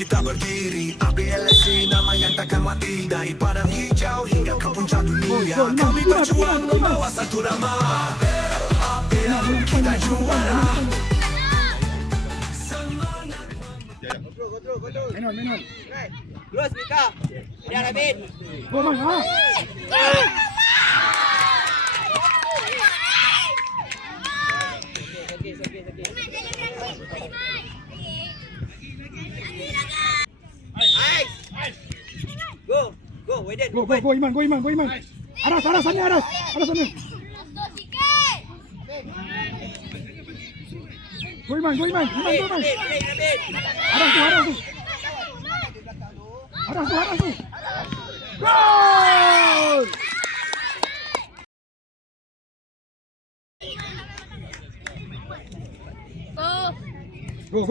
kita berdiri. ABLSC nama yang takkan mati. Dari padang hijau hingga ke puncak dunia, kami berjuang membawa satu nama. ABL kita juara. Menon. Terus Mika. Dia Rabin. Go man, ha. Go, Weden. Go Iman. Aras sana. Go Iman. Aras tu. Gol! Go.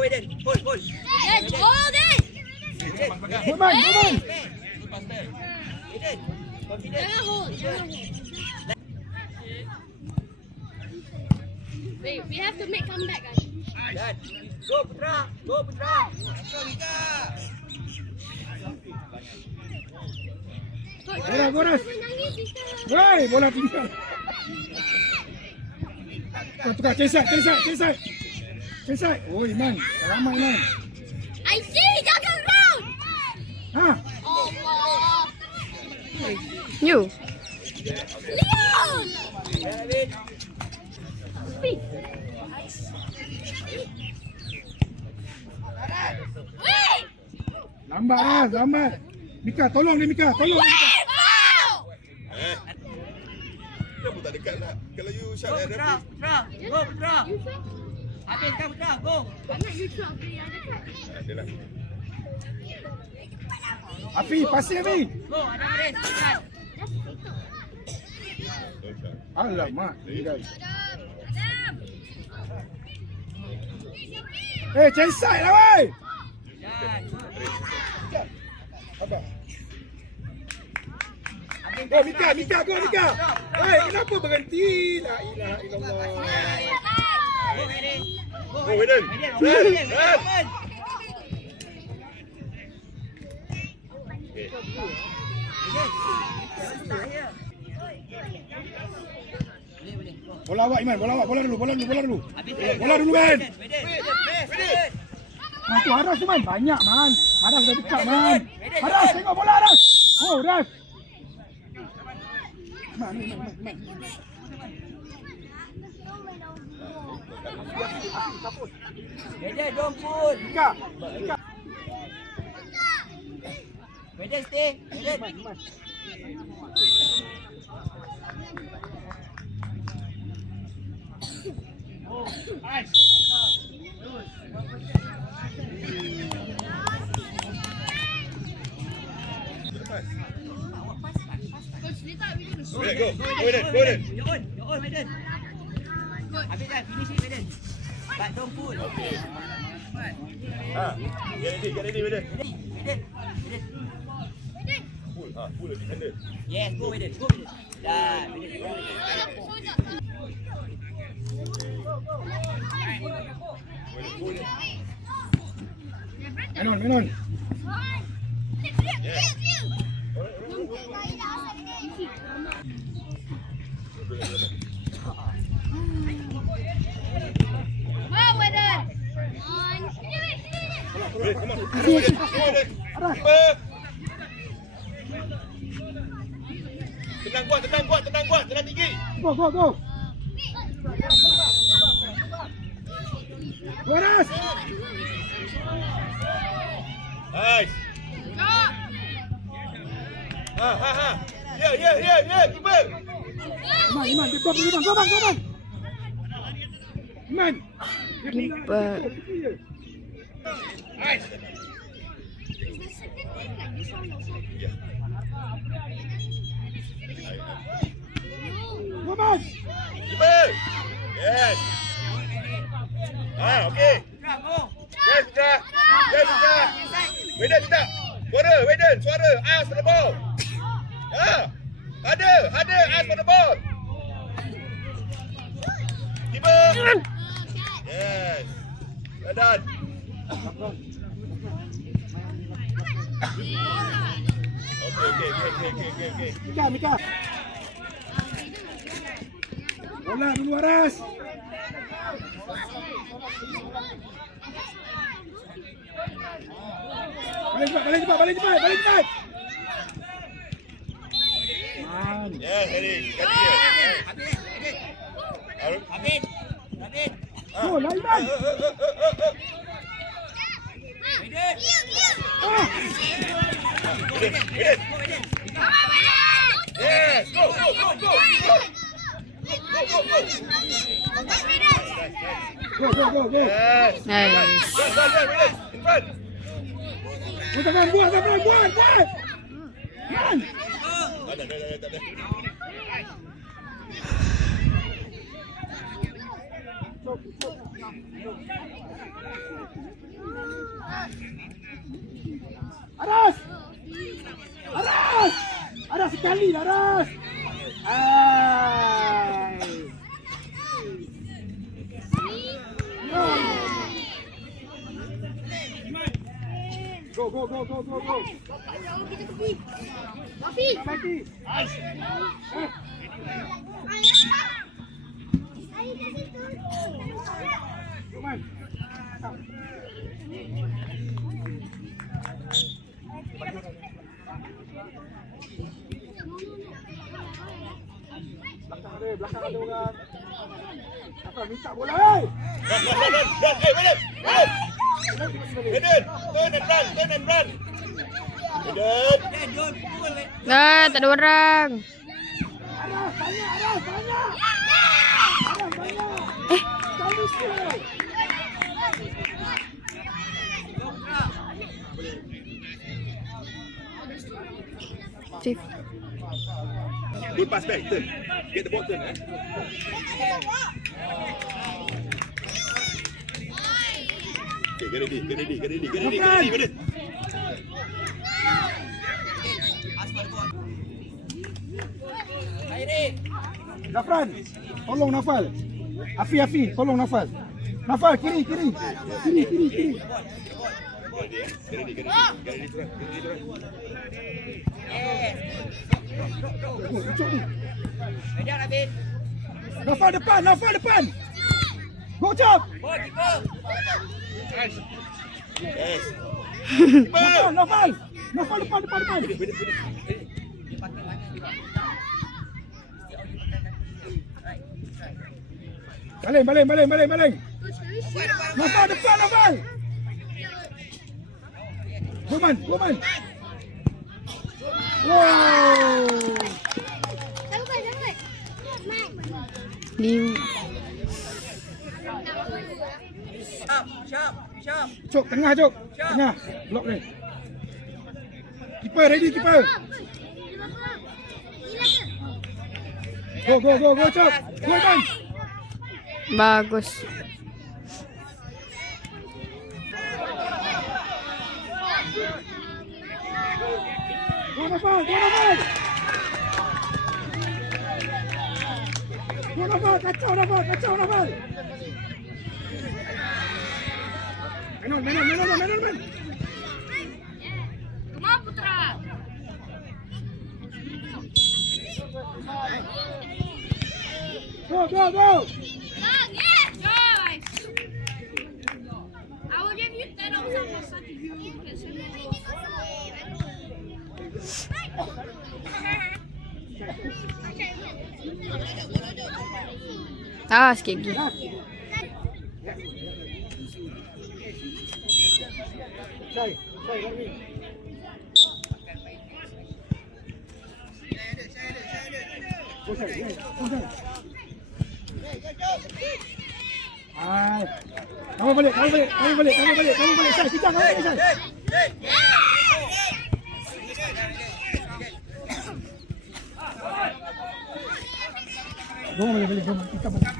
Weden. Pull. Hold it! Go man. Weden. Confident. Jangan hold. Wait, we have to make comeback, guys. Dan. Go Putra. Boras. Woi, bola tinggal. Tukar Cesai. Oh, Iman. Ramai Iman. I see! Jaga round! Ha. Allah! You. Leon! Rabin. Wait! Lambat. Mika, tolong dia Mika. Wait! Foul! Kenapa tak dekat lah? Kalau you shot Go at Putra. Go Putra. You sure? Habiskan Putra. Go. I'm not you sure. Yang dekat. adalah. Afi, pasir Afi. Go, ada Aris. Alamak, tinggal. Adam! Cesai lah woi. Dan. Abang. Mika, go Mika. Kenapa berhenti? La ilaha illallah. Go Weden. Go Weden. Bola awak Iman, bola dulu. Bola dulu Man. Masuk Aras tu Man, banyak Man. Aras dah dekat Man. Aras, tengok bola Aras. Oh, Aras. Man. Weden, don't pull. Mika. Weden, stay. Weden. Coach, later we gonna shoot. Go Weden. You're on, Weden. Habis dah, finish it, Weden. But don't pull. Get ready Weden. Weden. Pull the defender. Yes, go Weden. Dah, Weden. Menon. Well, Weden! Weden, come on. Weden. Tenang kuat, tenang tinggi. Go. Aras. Nice. Stop! Ya, keeper. Iman, dia top Iman. Go bang. Iman. Keeper. Nice. Is the second thing like this one also? Yeah. Go bang. Keeper. Yes. Okay. Yes, sudah. Weden tidak. Suara. Ask for the ball. Ada. Ask for the ball. Keeper. Okey. Mika. Bola dulu Aras. Balik cepat. Man. Ya, ready. Habis. Oh, Laiman. Yes, go. Go. Yes. Nice. Run, in front. Buat. Man. Tak ada. Aras sekali, Aras. Go. Mati. Man. Belakang ada orang. Apa minta bola, Run. Hey, Weden. Turn and run. Weden. Don't pukul. Tak ada orang. Aras, banyak. Kali sikit. Chief. Good pass back, turn. Get the ball turn, Okay, get ready, Weden. Zafran, tolong Nafal. Afi, tolong Nafal. Nafal, kiri. Get ready, turn. Oh, ucap ni. Kejar Habis. Nafal depan. Go Chop. Ball keeper. Yes. Nafal depan. Balik. Nafal depan. Woman. Wow. Di Sharp. Cok, tengah. Blok ni. Keeper ready. Go, Cok. Go, man. bagus. Go, Nafal. Kacau, Nafal. Menon. Kemana Putra? Go. Yes, guys. I will give you 10 over on Sunday viewing because Sikit lagi. Sai lagi. Kamu balik. Sai, kejar kamu balik, Sai. Go balik. Kita balik.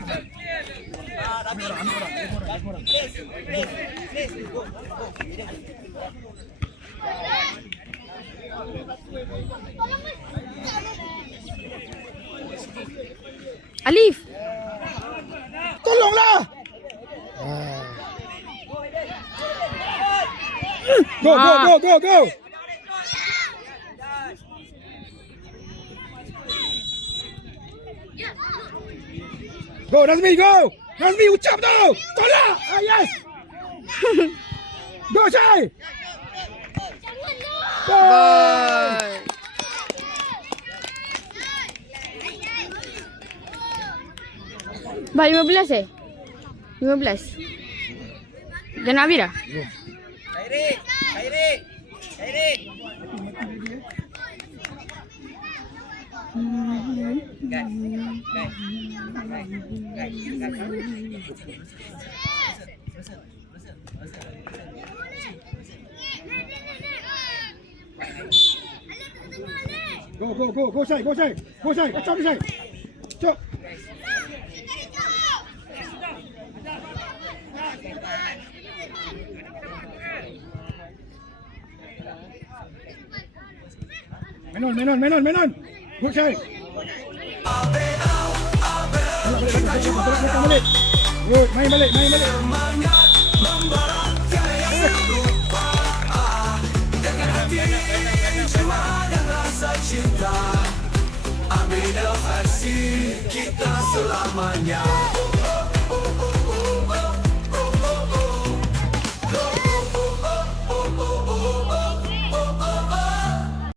Alif. Tolonglah. Go, go, go, go, go. Go, Nazmi, go. Nazmi, ucap tu. Tolak. Ah, yes. Go, Syai. Go. Gol. Bah, 15 eh? 15. Dah nak habis dah? Khairin. Khairin. Khairin. Go, go, go, go, Syai, go, Syai. Go, Syai. Kacau ni, Syai. Cuk. Menon, Menon, Menon, Menon. Good, Syai. Balik. Good, main balik, main balik. Rasa cinta Ambil LFC kita selamanya.